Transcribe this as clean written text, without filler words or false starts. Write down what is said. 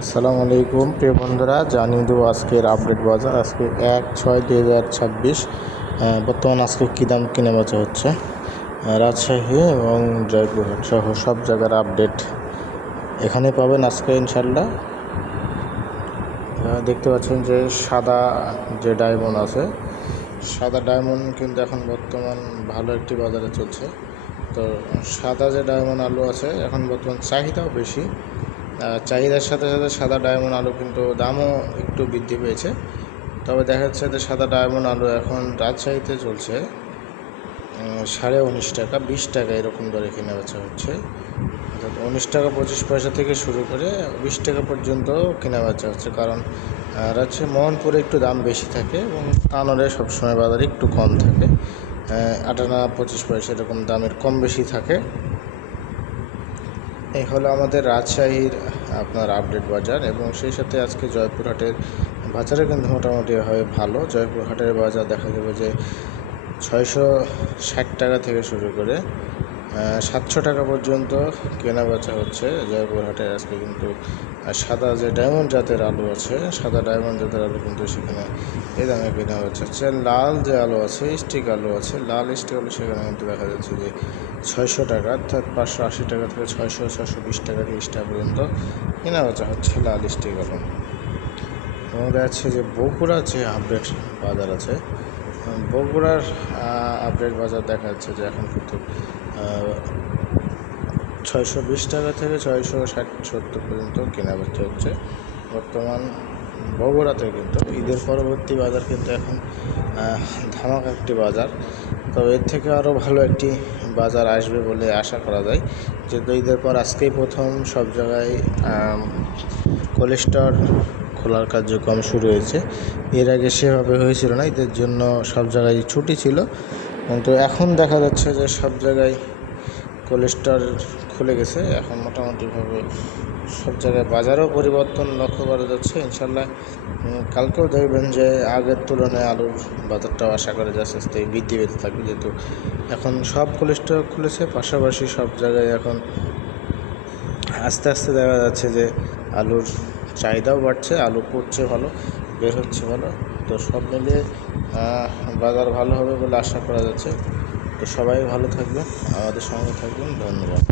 আসসালামু আলাইকুম প্রিয় বন্ধুরা, জানিয়ে দেবো আজকের আপডেট বাজার। আজকে 1/6/2026 বর্তমান আজকে কী দাম কিনে বেচা হচ্ছে রাজশাহী এবং জয়পুরহাট সহ সব জায়গার আপডেট এখানে পাবেন আজকে ইনশাল্লাহ। দেখতে পাচ্ছেন যে সাদা যে ডায়মন্ড আছে, সাদা ডায়মন্ড কিন্তু এখন বর্তমান ভালো একটি বাজারে চলছে। তো সাদা যে ডায়মন্ড আলু আছে এখন বর্তমান চাহিদাও বেশি, চাহিদার সাথে সাথে সাদা ডায়মন্ড আলু কিন্তু দামও একটু বৃদ্ধি পেয়েছে। তবে দেখা যাচ্ছে যে সাদা ডায়মন্ড আলু এখন রাজশাহীতে চলছে 19.5 টাকা 20 টাকা এরকম দরে কেনা বেচা হচ্ছে। অর্থাৎ 19 টাকা 25 পয়সা থেকে শুরু করে 20 টাকা পর্যন্ত কেনা বেচা হচ্ছে। কারণ রাজশাহী মোহনপুরে একটু দাম বেশি থাকে এবং তানোরে সবসময় বাজারে একটু কম থাকে, 58-25 পয়সা এরকম দামের কম বেশি থাকে। এই হলো আমাদের রাজশাহীর আপনার আপডেট বাজার। এবং সেই সাথে আজকে জয়পুরহাটের বাজারে কিন্তু মোটামুটি হয় ভালো। জয়পুরহাটের বাজার দেখা যাবে যে 660 টাকা থেকে শুরু করে 700 টাকা পর্যন্ত কেনা বেচা হচ্ছে জয়পুরহাটে আজকে। কিন্তু সাদা যে ডায়মন্ড জাতের আলু আছে, সাদা ডায়মন্ড জাতের আলু কিন্তু সেখানে এই দামে কেনা বেচা হচ্ছে। লাল যে আলু আছে, স্টিক আলু আছে, লাল স্টিক আলু সেখানে কিন্তু দেখা যাচ্ছে যে 600 টাকা, অর্থাৎ 580 টাকা থেকে 600-620 টাকা 30 টাকা পর্যন্ত কেনা বেচা হচ্ছে লাল স্টিক আলু। এবং দেখা যাচ্ছে যে বগুড়া যে আপডেট বাজার আছে, বগুড়ার আপডেট বাজার দেখা যাচ্ছে যে এখন কিন্তু 620 টাকা থেকে 660-670 পর্যন্ত কেনা বেচা হচ্ছে বর্তমান বগুড়াতে। কিন্তু ঈদের পরবর্তী বাজার কিন্তু এখন ধামাকা একটি বাজার। তবে এর থেকে আরও ভালো একটি বাজার আসবে বলে আশা করা যায়, যেহেতু ঈদের পর আজকেই প্রথম সব জায়গায় কোল্ড স্টোর খোলার কার্যক্রম শুরু হয়েছে। এর আগে সেভাবে হয়েছিল না, ঈদের জন্য সব জায়গায় ছুটি ছিল। কিন্তু এখন দেখা যাচ্ছে যে সব জায়গায় কোল্ড স্টোর খুলে গেছে। এখন মোটামুটিভাবে সব জায়গায় বাজারও পরিবর্তন লক্ষ্য করা যাচ্ছে ইনশাল্লাহ। কালকেও দেখবেন যে আগের তুলনায় আলুর বাজারটাও আশা করে আস্তে আস্তে বৃদ্ধি পেতে থাকবে, যেহেতু এখন সব কোল্ড স্টোর খুলেছে। পাশাপাশি সব জায়গায় এখন আস্তে আস্তে দেখা যাচ্ছে যে আলুর চাহিদাও বাড়ছে, আলু পড়ছে ভালো, বের হচ্ছে ভালো। তো সব মিলিয়ে বাজার ভালো হবে বলে আশা করা যাচ্ছে। তো সবাই ভালো থাকবেন, আমাদের সঙ্গে থাকবেন। ধন্যবাদ।